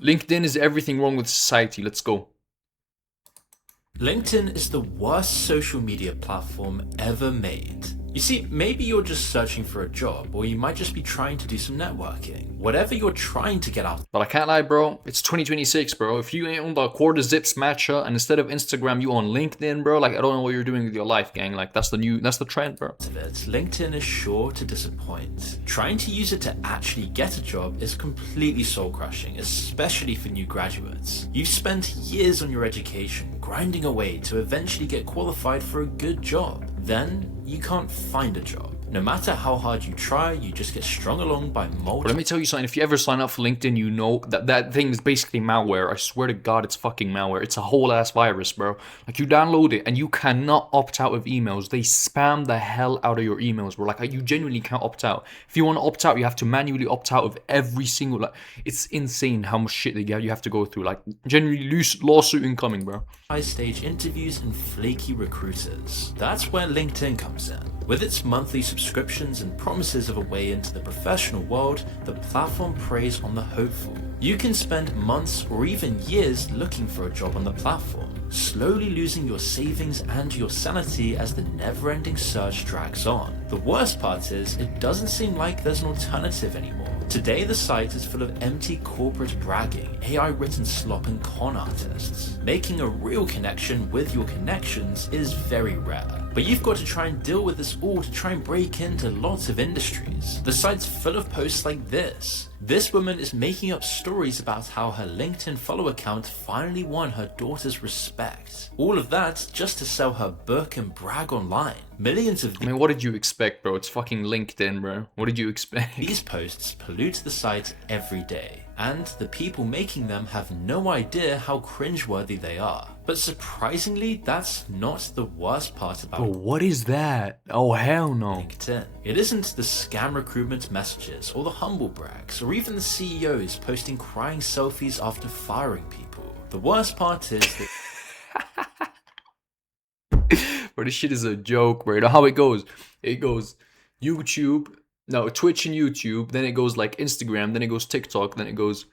LinkedIn is everything wrong with society. Let's go. LinkedIn is the worst social media platform ever made. You see, maybe you're just searching for a job, or you might just be trying to do some networking. Whatever you're trying to get out. But I can't lie, bro. It's 2026, bro. If you ain't on the quarter zips matcha, and instead of Instagram, you on LinkedIn, bro. Like, I don't know what you're doing with your life, gang. Like, that's the trend, bro. Of it, LinkedIn is sure to disappoint. Trying to use it to actually get a job is completely soul-crushing, especially for new graduates. You've spent years on your education, grinding away to eventually get qualified for a good job. Then, you can't find a job. No matter how hard you try, you just get strung along by multiple. But let me tell you something. If you ever sign up for LinkedIn, you know that thing is basically malware. I swear to God, it's fucking malware. It's a whole ass virus, bro. Like, you download it and you cannot opt out of emails. They spam the hell out of your emails, bro. Like, you genuinely can't opt out. If you want to opt out, you have to manually opt out of every single. Like, it's insane how much shit you have to go through. Like, genuinely lawsuit incoming, bro. High-stage interviews and flaky recruiters. That's where LinkedIn comes in. With its monthly subscriptions and promises of a way into the professional world, the platform preys on the hopeful. You can spend months or even years looking for a job on the platform, slowly losing your savings and your sanity as the never-ending search drags on. The worst part is, it doesn't seem like there's an alternative anymore. Today, the site is full of empty corporate bragging, AI-written slop and con artists. Making a real connection with your connections is very rare. But you've got to try and deal with this all to try and break into lots of industries. The site's full of posts like this. This woman is making up stories about how her LinkedIn follow account finally won her daughter's respect. All of that just to sell her book and brag online. Millions of I mean, what did you expect, bro? It's fucking LinkedIn, bro. What did you expect? these posts pollute the site every day, and the people making them have no idea how cringeworthy they are. But surprisingly, that's not the worst part about Bro, what is that? Oh, hell no. LinkedIn. It isn't the scam recruitment messages or the humble brags or even the CEOs posting crying selfies after firing people. The worst part is that Bro, this shit is a joke, bro. You know how it goes? It goes YouTube, no, Twitch and YouTube, then it goes like Instagram, then it goes TikTok, then it goes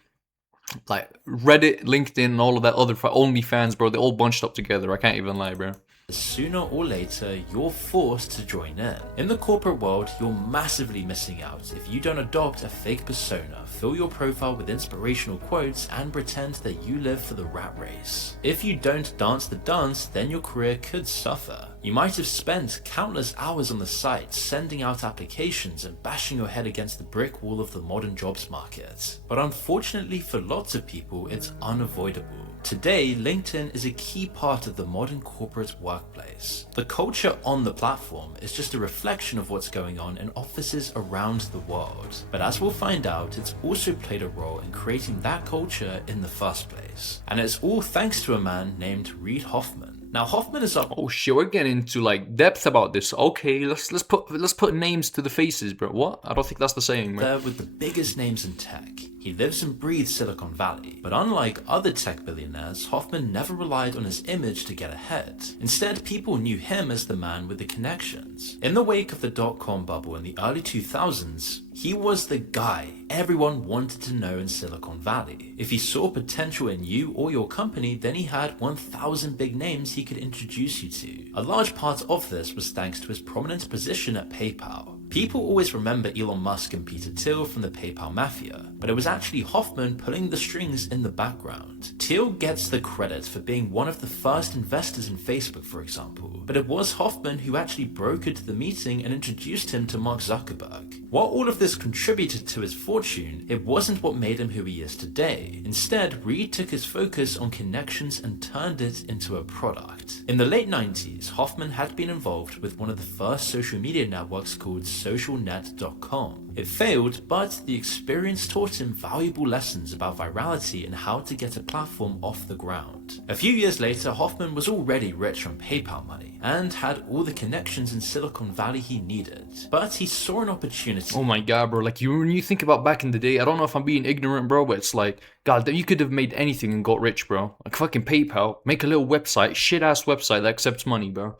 like Reddit, LinkedIn, and all of that other OnlyFans, bro. They all bunched up together. I can't even lie, bro. sooner or later you're forced to join in. In the corporate world, you're massively missing out if you don't adopt a fake persona, fill your profile with inspirational quotes, and pretend that you live for the rat race. If you don't dance the dance, then your career could suffer. You might have spent countless hours on the site sending out applications and bashing your head against the brick wall of the modern jobs market. But unfortunately for lots of people, it's unavoidable. Today, LinkedIn is a key part of the modern corporate workplace. The culture on the platform is just a reflection of what's going on in offices around the world. But as we'll find out, it's also played a role in creating that culture in the first place. And it's all thanks to a man named Reid Hoffman. Now, Hoffman is up. Oh shit, we're getting into like depth about this. Okay, let's put names to the faces, bro. What? I don't think that's the saying, bro. There with the biggest names in tech. He lives and breathes Silicon Valley, but unlike other tech billionaires, Hoffman never relied on his image to get ahead. Instead, people knew him as the man with the connections. In the wake of the dot-com bubble in the early 2000s, he was the guy everyone wanted to know in Silicon Valley. If he saw potential in you or your company, then he had 1,000 big names he could introduce you to. A large part of this was thanks to his prominent position at PayPal. People always remember Elon Musk and Peter Thiel from the PayPal mafia, but it was actually Hoffman pulling the strings in the background. Thiel gets the credit for being one of the first investors in Facebook, for example, but it was Hoffman who actually brokered the meeting and introduced him to Mark Zuckerberg. While all of this contributed to his fortune, it wasn't what made him who he is today. Instead, Reid took his focus on connections and turned it into a product. In the late 90s, Hoffman had been involved with one of the first social media networks called socialnet.com. It failed, but the experience taught him valuable lessons about virality and how to get a platform off the ground. A few years later, Hoffman was already rich from PayPal money and had all the connections in Silicon Valley he needed. But he saw an opportunity. Oh my god, bro. Like, when you think about back in the day, I don't know if I'm being ignorant, bro, but it's like, god, you could have made anything and got rich, bro. Like fucking PayPal, make a little website, shit ass website that accepts money, bro.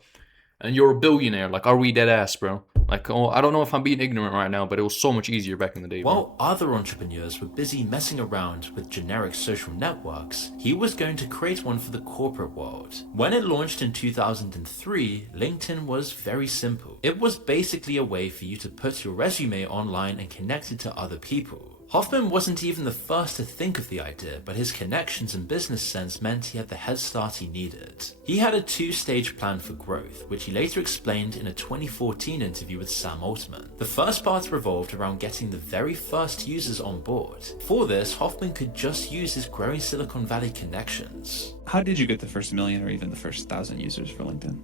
and you're a billionaire. Like, are we dead ass, bro? Like, oh, I don't know if I'm being ignorant right now, but it was so much easier back in the day, bro. While other entrepreneurs were busy messing around with generic social networks, he was going to create one for the corporate world. When it launched in 2003, LinkedIn was very simple. It was basically a way for you to put your resume online and connect it to other people. Hoffman wasn't even the first to think of the idea, but his connections and business sense meant he had the head start he needed. He had a two-stage plan for growth, which he later explained in a 2014 interview with Sam Altman. The first part revolved around getting the very first users on board. For this, Hoffman could just use his growing Silicon Valley connections. How did you get the first million or even the first 1,000 users for LinkedIn?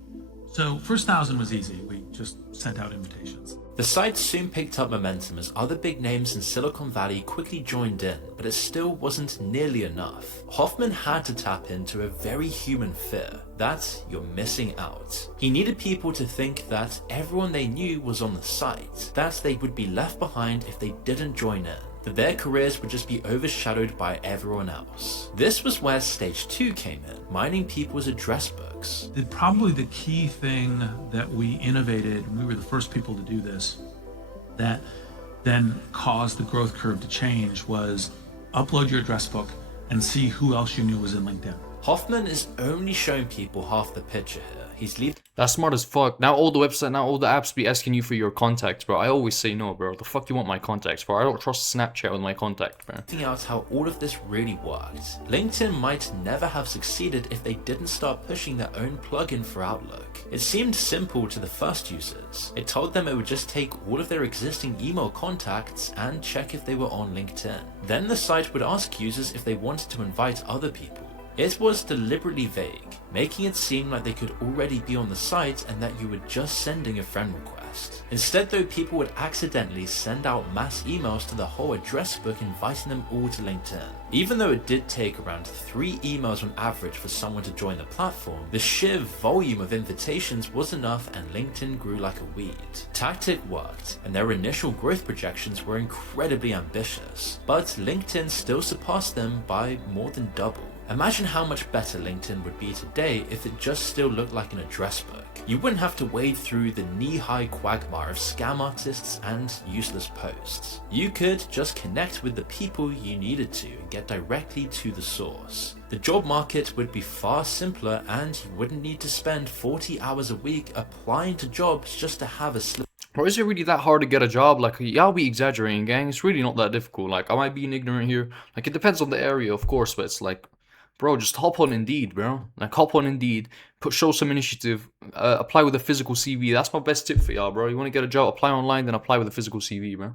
So first 1,000 was easy. We just sent out invitations. The site soon picked up momentum as other big names in Silicon Valley quickly joined in, but it still wasn't nearly enough. Hoffman had to tap into a very human fear, that you're missing out. He needed people to think that everyone they knew was on the site, that they would be left behind if they didn't join in, that their careers would just be overshadowed by everyone else. This was where stage 2 came in, mining people's address books. Probably the key thing that we innovated, and we were the first people to do this, that then caused the growth curve to change, was upload your address book and see who else you knew was in LinkedIn. Hoffman is only showing people half the picture here. He's leaving That's smart as fuck. Now all the apps be asking you for your contacts, bro. I always say no, bro. The fuck you want my contacts for? I don't trust Snapchat with my contacts, bro. out how all of this really worked. LinkedIn might never have succeeded if they didn't start pushing their own plugin for Outlook. It seemed simple to the first users. It told them it would just take all of their existing email contacts and check if they were on LinkedIn. Then the site would ask users if they wanted to invite other people. It was deliberately vague, making it seem like they could already be on the site and that you were just sending a friend request. Instead though, people would accidentally send out mass emails to the whole address book inviting them all to LinkedIn. Even though it did take around 3 emails on average for someone to join the platform, the sheer volume of invitations was enough and LinkedIn grew like a weed. Tactic worked, and their initial growth projections were incredibly ambitious, but LinkedIn still surpassed them by more than double. Imagine how much better LinkedIn would be today if it just still looked like an address book. You wouldn't have to wade through the knee-high quagmire of scam artists and useless posts. You could just connect with the people you needed to and get directly to the source. The job market would be far simpler and you wouldn't need to spend 40 hours a week applying to jobs just to have a slip. Or is it really that hard to get a job? Like, yeah, I'll be exaggerating, gang. It's really not that difficult. Like, am I being ignorant here? Like, it depends on the area, of course, but it's like, bro, just hop on Indeed, bro. Like, hop on Indeed, show some initiative, apply with a physical CV. That's my best tip for y'all, bro. You want to get a job, apply online, then apply with a physical CV, bro.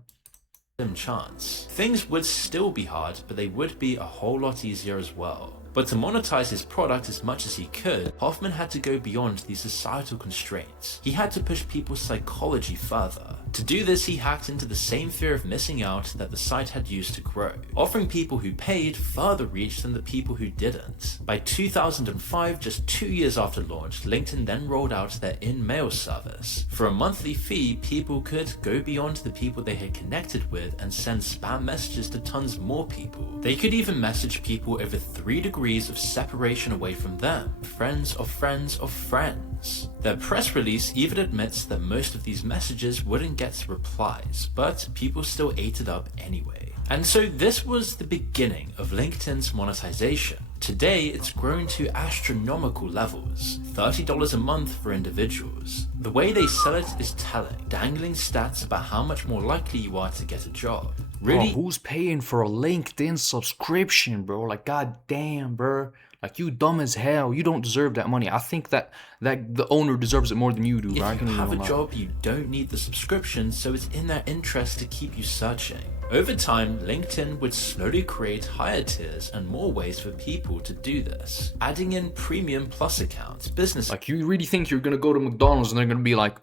Chance. Things would still be hard, but they would be a whole lot easier as well. But to monetize his product as much as he could, Hoffman had to go beyond these societal constraints. He had to push people's psychology further. To do this, he hacked into the same fear of missing out that the site had used to grow, offering people who paid further reach than the people who didn't. By 2005, just 2 years after launch, LinkedIn then rolled out their in-mail service. For a monthly fee, people could go beyond the people they had connected with and send spam messages to tons more people. They could even message people over 3 degrees of separation away from them, friends of friends of friends. Their press release even admits that most of these messages wouldn't get replies, but people still ate it up anyway. And so this was the beginning of LinkedIn's monetization. Today, it's grown to astronomical levels, $30 a month for individuals. The way they sell it is telling, dangling stats about how much more likely you are to get a job. Really? Bro, who's paying for a LinkedIn subscription, bro? Like, goddamn, bro. Like, you dumb as hell. You don't deserve that money. I think that the owner deserves it more than you do, bro. If you have a job, you don't need the subscription, so it's in their interest to keep you searching. Over time, LinkedIn would slowly create higher tiers and more ways for people to do this, adding in premium plus accounts, business. Like, you really think you're gonna go to McDonald's and they're gonna be like,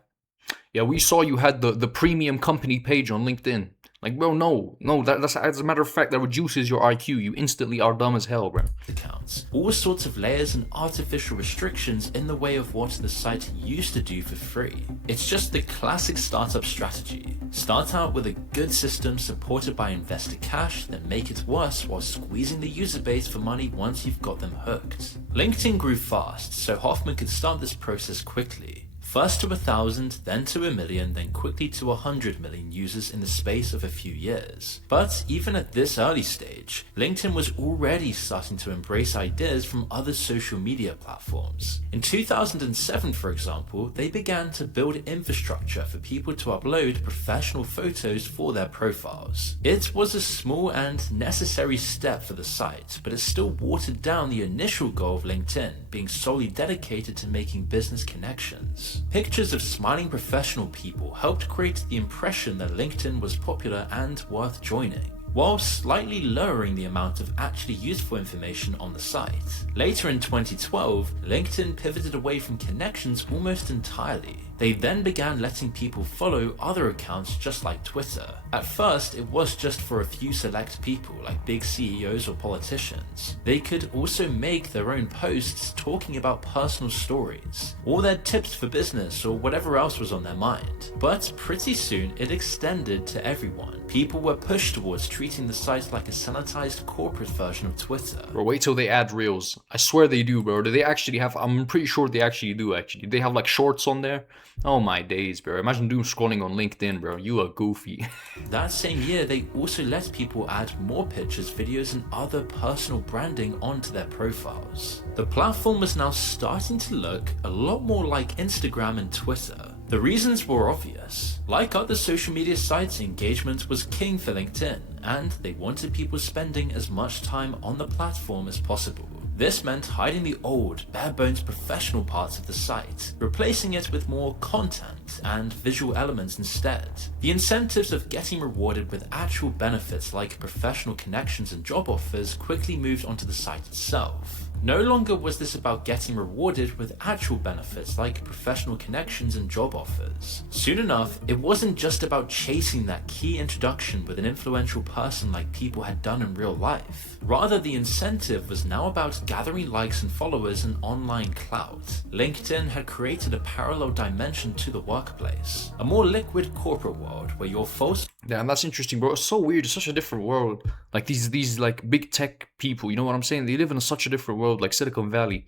yeah, we saw you had the premium company page on LinkedIn. Like, bro, no, that's as a matter of fact, that reduces your IQ. You instantly are dumb as hell, bro. Accounts. All sorts of layers and artificial restrictions in the way of what the site used to do for free. It's just the classic startup strategy. Start out with a good system supported by investor cash, then make it worse while squeezing the user base for money once you've got them hooked. LinkedIn grew fast, so Hoffman could start this process quickly. first to 1,000, then to 1,000,000, then quickly to 100 million users in the space of a few years. But even at this early stage, LinkedIn was already starting to embrace ideas from other social media platforms. In 2007, for example, they began to build infrastructure for people to upload professional photos for their profiles. It was a small and necessary step for the site, but it still watered down the initial goal of LinkedIn, being solely dedicated to making business connections. Pictures of smiling professional people helped create the impression that LinkedIn was popular and worth joining, while slightly lowering the amount of actually useful information on the site. Later in 2012, LinkedIn pivoted away from connections almost entirely. They then began letting people follow other accounts just like Twitter. At first, it was just for a few select people like big CEOs or politicians. They could also make their own posts talking about personal stories, or their tips for business, or whatever else was on their mind. But pretty soon, it extended to everyone. People were pushed towards treating the site like a sanitized corporate version of Twitter. Bro, wait till they add reels. I swear they do, bro. Do they actually have? I'm pretty sure they actually do. Actually, they have like shorts on there. Oh my days, bro. Imagine doom scrolling on LinkedIn, bro. You are goofy. That same year, they also let people add more pictures, videos, and other personal branding onto their profiles. The platform was now starting to look a lot more like Instagram and Twitter. The reasons were obvious. Like other social media sites, engagement was king for LinkedIn, and they wanted people spending as much time on the platform as possible. This meant hiding the old, bare-bones professional parts of the site, replacing it with more content and visual elements instead. The incentives of getting rewarded with actual benefits like professional connections and job offers quickly moved onto the site itself. No longer was this about getting rewarded with actual benefits like professional connections and job offers. Soon enough, it wasn't just about chasing that key introduction with an influential person like people had done in real life. Rather, the incentive was now about gathering likes and followers and online clout. LinkedIn had created a parallel dimension to the workplace, a more liquid corporate world where your false... Damn, that's interesting, bro. It's so weird. It's such a different world. Like these like big tech people, you know what I'm saying? They live in such a different world, like Silicon Valley.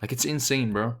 Like it's insane, bro.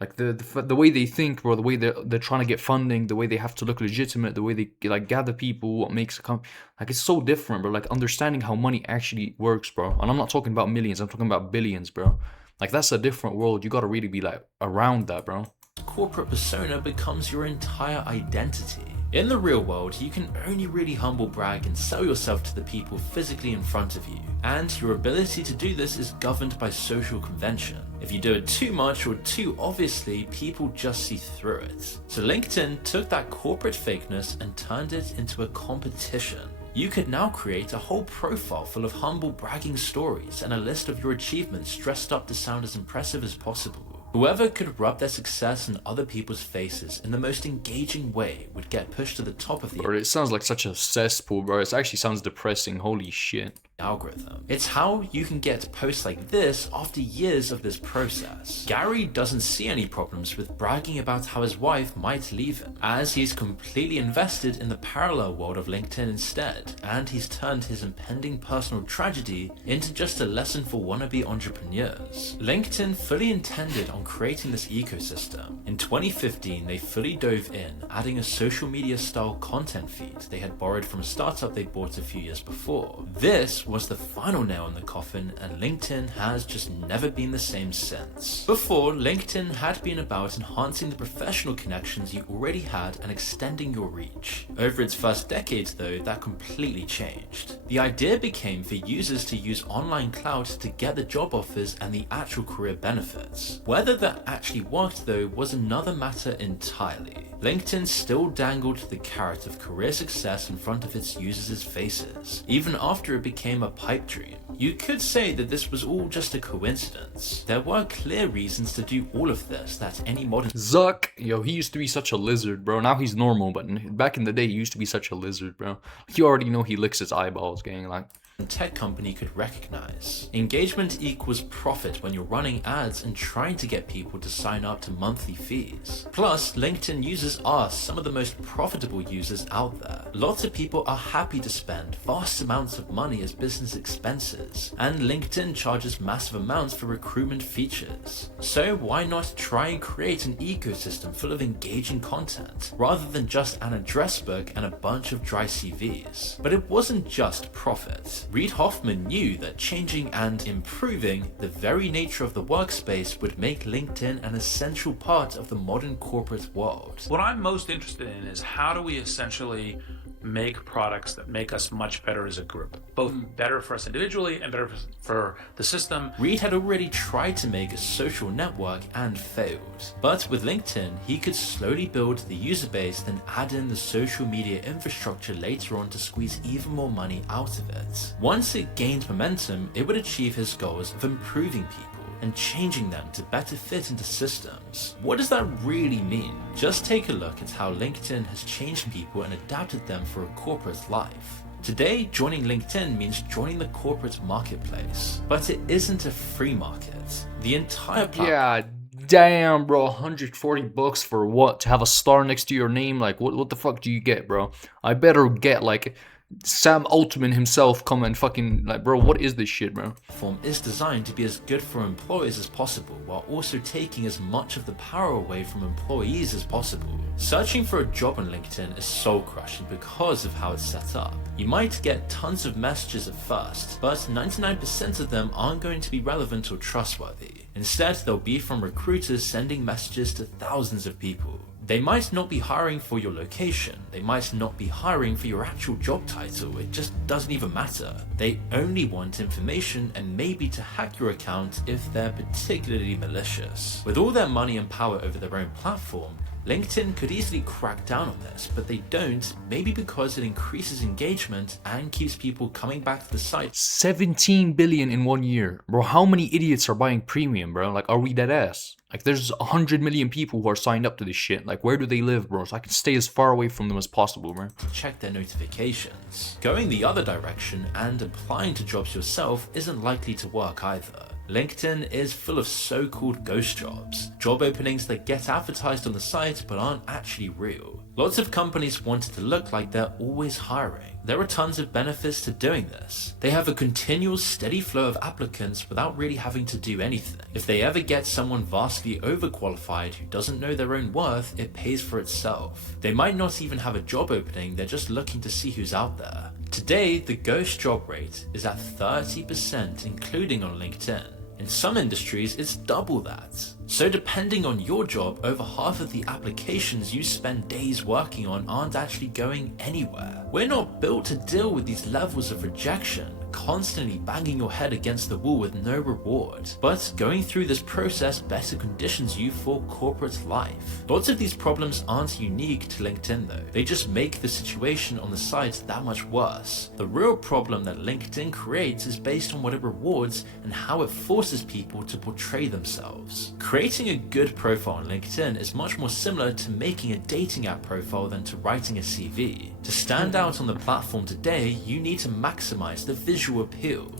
Like the way they think, bro. The way they're trying to get funding, the way they have to look legitimate, the way they like gather people, what makes a company. Like it's so different, bro. Like understanding how money actually works, bro. And I'm not talking about millions. I'm talking about billions, bro. Like that's a different world. You gotta really be like around that, bro. Corporate persona becomes your entire identity. In the real world, you can only really humble brag and sell yourself to the people physically in front of you, and your ability to do this is governed by social convention. If you do it too much or too obviously, people just see through it. So LinkedIn took that corporate fakeness and turned it into a competition. You could now create a whole profile full of humble bragging stories and a list of your achievements dressed up to sound as impressive as possible. Whoever could rub their success in other people's faces in the most engaging way would get pushed to the top of the Bro, it sounds like such a cesspool, bro. It actually sounds depressing. Holy shit. algorithm. It's how you can get posts like this after years of this process. Gary doesn't see any problems with bragging about how his wife might leave him, as he's completely invested in the parallel world of LinkedIn instead, and he's turned his impending personal tragedy into just a lesson for wannabe entrepreneurs. LinkedIn fully intended on creating this ecosystem. In 2015, they fully dove in, adding a social media style content feed they had borrowed from a startup they bought a few years before. This was the final nail in the coffin, and LinkedIn has just never been the same since. Before, LinkedIn had been about enhancing the professional connections you already had and extending your reach. Over its first decade though, that completely changed. The idea became for users to use online clout to get the job offers and the actual career benefits. Whether that actually worked though was another matter entirely. LinkedIn still dangled the carrot of career success in front of its users' faces, even after it became a pipe dream. You could say that this was all just a coincidence. There were clear reasons to do all of this that any modern Zuck, yo, he used to be such a lizard, bro. Now he's normal, but back in the day, he used to be such a lizard, bro. You already know he licks his eyeballs, gang. Like, tech company could recognize. Engagement equals profit when you're running ads and trying to get people to sign up to monthly fees. Plus, LinkedIn users are some of the most profitable users out there. Lots of people are happy to spend vast amounts of money as business expenses, and LinkedIn charges massive amounts for recruitment features. So why not try and create an ecosystem full of engaging content, rather than just an address book and a bunch of dry CVs? But it wasn't just profit. Reid Hoffman knew that changing and improving the very nature of the workspace would make LinkedIn an essential part of the modern corporate world. What I'm most interested in is how do we essentially make products that make us much better as a group, both better for us individually and better for the system. Reid had already tried to make a social network and failed, but with LinkedIn he could slowly build the user base, then add in the social media infrastructure later on to squeeze even more money out of it. Once it gained momentum, it would achieve his goals of improving people and changing them to better fit into systems. What does that really mean? Just take a look at how LinkedIn has changed people and adapted them for a corporate life. Today, joining LinkedIn means joining the corporate marketplace, but it isn't a free market. The entire platform. Yeah, damn, bro. $140 for what? To have a star next to your name? Like, what the fuck do you get, bro? I better get, like, Sam Altman himself come and fucking, like, bro, what is this shit, bro? Platform is designed to be as good for employers as possible, while also taking as much of the power away from employees as possible. Searching for a job on LinkedIn is soul crushing because of how it's set up. You might get tons of messages at first, but 99% of them aren't going to be relevant or trustworthy. Instead, they'll be from recruiters sending messages to thousands of people. They might not be hiring for your location, they might not be hiring for your actual job title, it just doesn't even matter. They only want information and maybe to hack your account if they're particularly malicious. With all their money and power over their own platform, LinkedIn could easily crack down on this, but they don't, maybe because it increases engagement and keeps people coming back to the site. 17 billion in 1 year. Bro, how many idiots are buying premium, bro? Like, are we dead ass? Like, there's 100 million people who are signed up to this shit. Like, where do they live, bro? So I can stay as far away from them as possible, bro. Check their notifications. Going the other direction and applying to jobs yourself isn't likely to work either. LinkedIn is full of so-called ghost jobs, job openings that get advertised on the site but aren't actually real. Lots of companies want it to look like they're always hiring. There are tons of benefits to doing this. They have a continual steady flow of applicants without really having to do anything. If they ever get someone vastly overqualified who doesn't know their own worth, it pays for itself. They might not even have a job opening, they're just looking to see who's out there. Today, the ghost job rate is at 30%, including on LinkedIn. In some industries, it's double that. So depending on your job, over half of the applications you spend days working on aren't actually going anywhere. We're not built to deal with these levels of rejection, constantly banging your head against the wall with no reward. But going through this process better conditions you for corporate life. Lots of these problems aren't unique to LinkedIn though. They just make the situation on the site that much worse. The real problem that LinkedIn creates is based on what it rewards and how it forces people to portray themselves. Creating a good profile on LinkedIn is much more similar to making a dating app profile than to writing a CV. To stand out on the platform today, you need to maximize the visual appeal.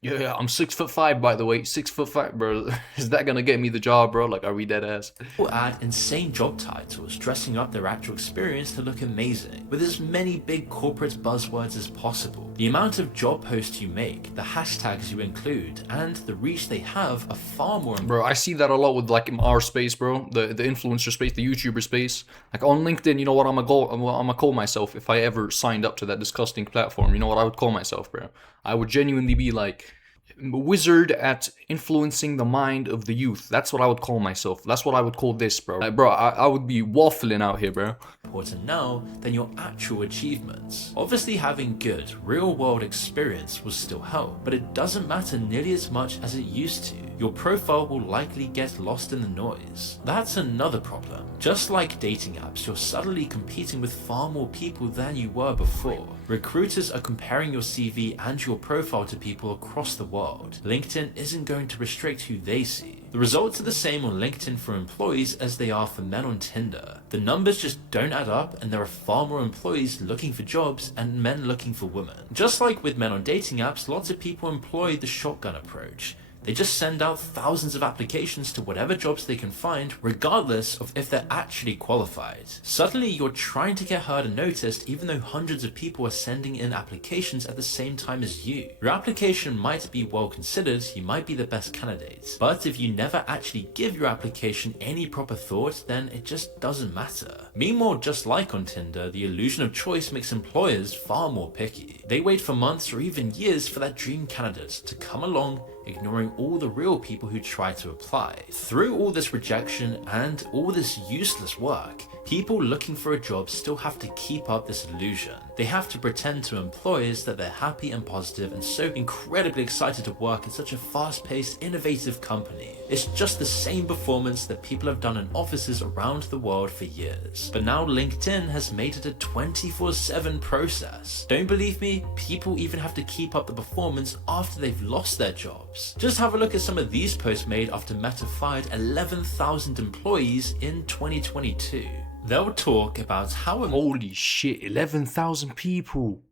Yeah, I'm 6'5", by the way. 6'5", bro. Is that gonna get me the job, bro? Like, are we dead ass? People add insane job titles, dressing up their actual experience to look amazing, with as many big corporate buzzwords as possible. The amount of job posts you make, the hashtags you include, and the reach they have are far more important. Bro, I see that a lot with, like, our space, bro. The influencer space, the YouTuber space. Like, on LinkedIn, you know what I'm gonna call myself if I ever signed up to that disgusting platform. You know what I would call myself, bro? I would genuinely be like, wizard at influencing the mind of the youth. That's what I would call myself. That's what I would call this, bro. Like, bro, I would be waffling out here, bro. Important now than your actual achievements. Obviously having good, real-world experience will still help, but it doesn't matter nearly as much as it used to. your profile will likely get lost in the noise. That's another problem. Just like dating apps, you're suddenly competing with far more people than you were before. Recruiters are comparing your CV and your profile to people across the world. LinkedIn isn't going to restrict who they see. The results are the same on LinkedIn for employees as they are for men on Tinder. The numbers just don't add up, and there are far more employees looking for jobs and men looking for women. Just like with men on dating apps, lots of people employ the shotgun approach. They just send out thousands of applications to whatever jobs they can find, regardless of if they're actually qualified. Suddenly, you're trying to get heard and noticed even though hundreds of people are sending in applications at the same time as you. Your application might be well considered, you might be the best candidate, but if you never actually give your application any proper thought, then it just doesn't matter. Meanwhile, just like on Tinder, the illusion of choice makes employers far more picky. They wait for months or even years for that dream candidate to come along, ignoring all the real people who try to apply. Through all this rejection and all this useless work, people looking for a job still have to keep up this illusion. They have to pretend to employers that they're happy and positive and so incredibly excited to work in such a fast-paced, innovative company. It's just the same performance that people have done in offices around the world for years. But now LinkedIn has made it a 24/7 process. Don't believe me? People even have to keep up the performance after they've lost their jobs. Just have a look at some of these posts made after Meta fired 11,000 employees in 2022. They'll talk about how Holy shit, 11,000 people.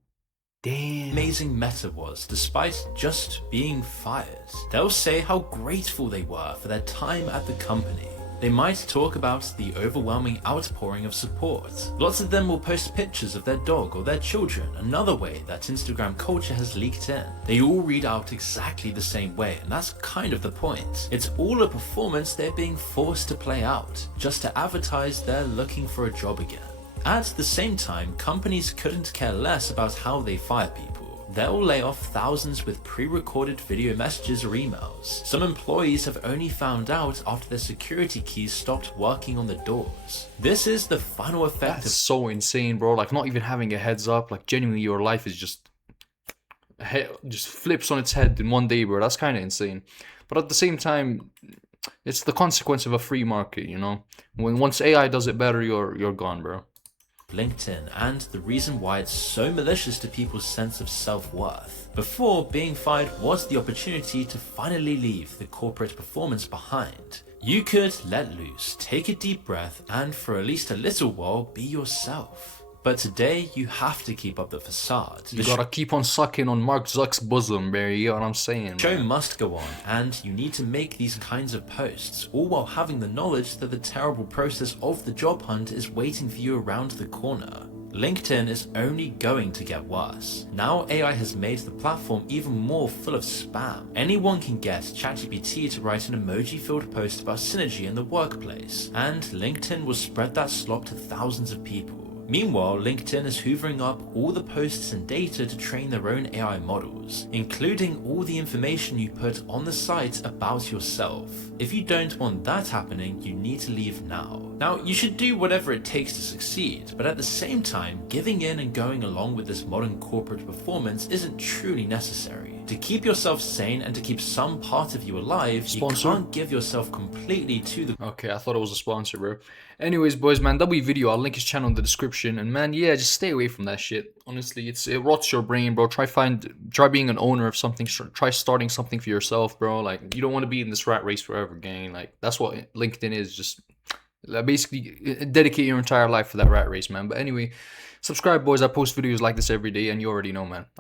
Damn. amazing Meta was despite just being fired. They'll say how grateful they were for their time at the company. They might talk about the overwhelming outpouring of support. Lots of them will post pictures of their dog or their children, another way that Instagram culture has leaked in. They all read out exactly the same way, and that's kind of the point. It's all a performance they're being forced to play out, just to advertise they're looking for a job again. At the same time, companies couldn't care less about how they fire people. They'll lay off thousands with pre-recorded video messages or emails. Some employees have only found out after their security keys stopped working on the doors. This is the final effect That's of so insane, bro. Like, not even having a heads up. Like, genuinely, your life is just flips on its head in one day, bro. That's kind of insane. But at the same time, it's the consequence of a free market, you know? Once AI does it better, you're gone, bro. LinkedIn and the reason why it's so malicious to people's sense of self-worth. Before, being fired was the opportunity to finally leave the corporate performance behind. You could let loose, take a deep breath, and for at least a little while be yourself. But today, you have to keep up the facade. You gotta keep on sucking on Mark Zuck's bosom, bro. You know what I'm saying? The show Man. must go on, and you need to make these kinds of posts, all while having the knowledge that the terrible process of the job hunt is waiting for you around the corner. LinkedIn is only going to get worse. Now AI has made the platform even more full of spam. Anyone can get ChatGPT to write an emoji-filled post about synergy in the workplace, and LinkedIn will spread that slop to thousands of people. Meanwhile, LinkedIn is hoovering up all the posts and data to train their own AI models, including all the information you put on the site about yourself. If you don't want that happening, you need to leave now. Now, you should do whatever it takes to succeed, but at the same time, giving in and going along with this modern corporate performance isn't truly necessary. To keep yourself sane and to keep some part of you alive, Sponsor? you can't give yourself completely to the Okay, I thought it was a sponsor, bro. Anyways, boys, man, that'll be video. I'll link his channel in the description. And man, yeah, just stay away from that shit. Honestly, it rots your brain, bro. Try being an owner of something. Try starting something for yourself, bro. Like, you don't want to be in this rat race forever, gang. Like, that's what LinkedIn is. Just basically dedicate your entire life for that rat race, man. But anyway, subscribe, boys. I post videos like this every day, and you already know, man.